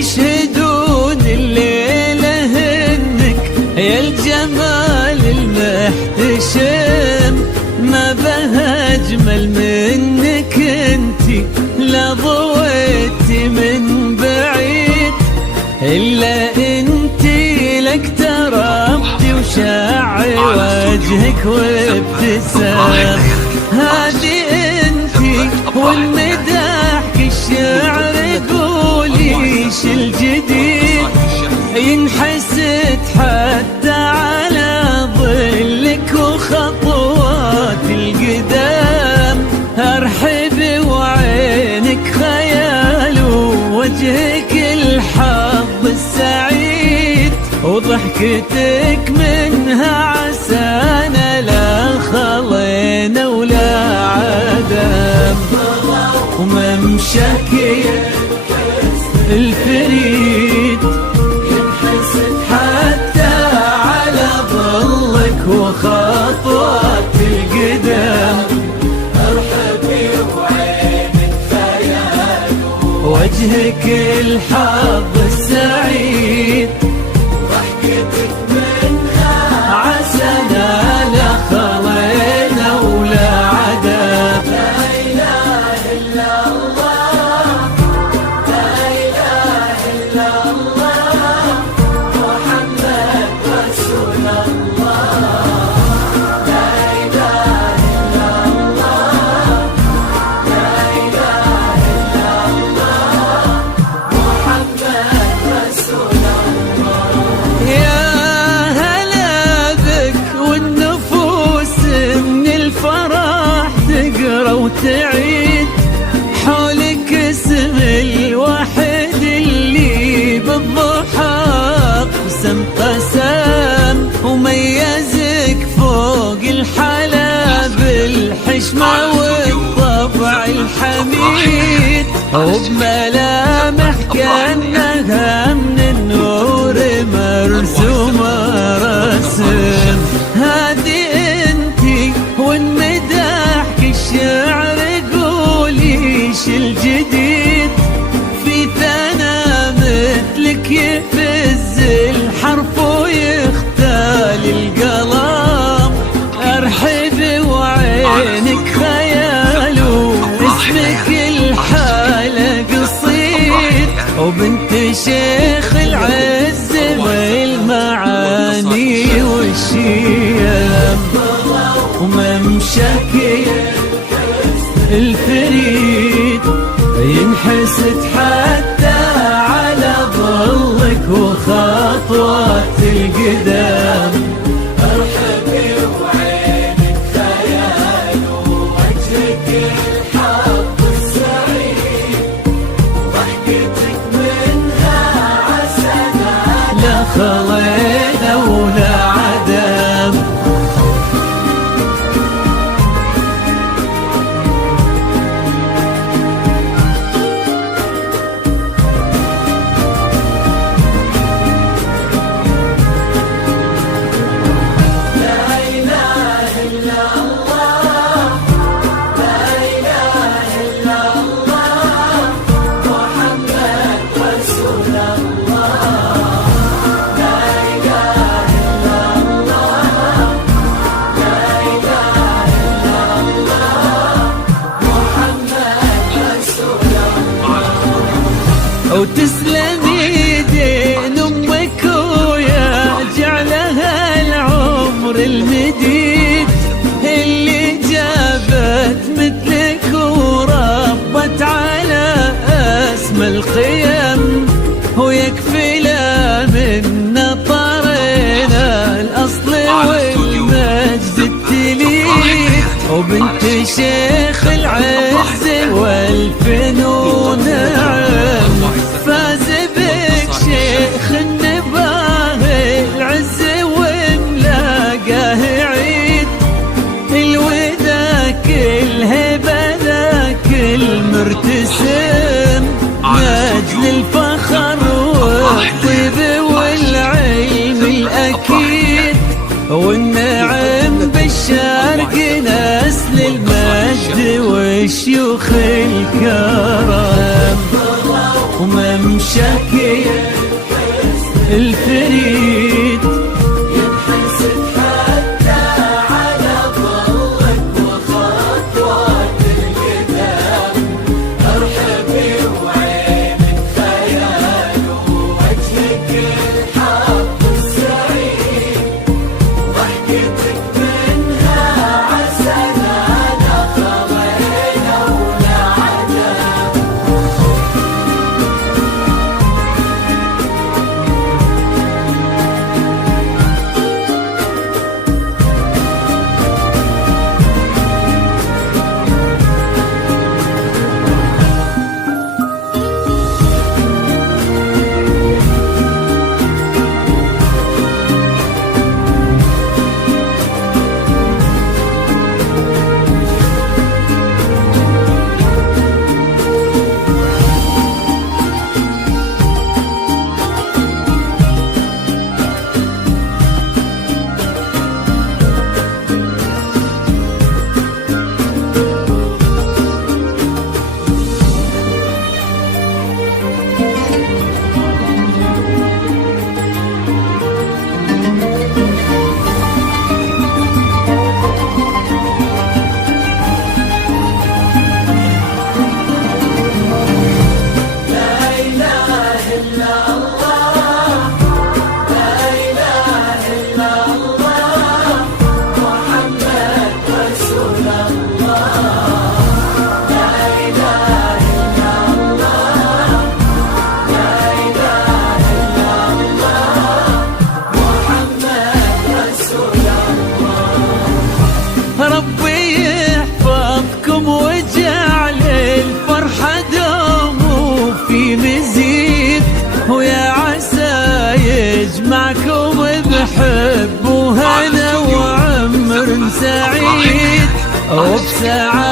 يشهدون الليلة هنك يا الجمال المحتشم، ما بها أجمل منك انتي، لا ضويتي من بعيد إلا انتي، لك تربتي وشع وجهك وابتسام. هذه انتي والمداح الشعر قولي ايش الجديد، ينحسد حتى على ظلك وخطوات القدام. ارحب وعينك خيال ووجهك الحظ السعيد، وضحكتك منها عسانا لا خلينا ولا عدم. وممشاك الفريد ينحسد حتى على ظلك وخطوات القدام. ارحبي وعينك خيال وجهك الحظ السعيد، ضحكتك منها عسانا لا خلينا ولا عدم. لا اله الا الله، لا اله الا الله، محمد رسول الله. لا اله الا الله، لا اله الا الله، محمد رسول الله. يا هلا بك والنفوس من الفرح تقرا وتعيد، حولك اسم الواحد اللي بالضحى قسم قسم، وميزك فوق الحلا بالحشمة والطبع الحميد، وبملامح كأنها من النور مرسومة رسم. هذه انتي والمداح الشعر قولي ايش الجديد، في ثنا مثلك يفز الحرف ويختال القلم. ارحب وعينك خيال واسمك الحالة قصيد، وبنت شيخ العز والمعاني والشيم. وممشاك الفريد ينحسد حتى على ظلك وخطوات القدام. ارحبي وعينك خيال ووجهك الحظ السعيد، ضحكتك منها عسانا لا خلينا ولا عدم. وتسلم يدين امك ويا جعلها العمر المديد، اللي جابت مثلك وربت على اسمى القيم، ويكفي لا من طرينا الاصل والمجد التليد، وبنت شيخ العز والفنون نعم. فاز بك شيخ النباه العز وملاقاه عيد، الوداك الهبة ذاك المرتسم، نجل الفخر والطيب والعلم الأكيد، والنعم بالشرق نسل المجد والشيوخ الكرم. وممشاك الفريد ينحسب حتى على ظلك وخطوات القدام، ارحبي وعينك خيال ووجهك الحظ السعيد، ضحكتك منها عسلنا خضينا ولا عذاب. ربي يحفظكم وجعل الفرحة دوم وفي مزيد، ويا عسى يجمعكم بحب وهنا وعمر سعيد وبسعادة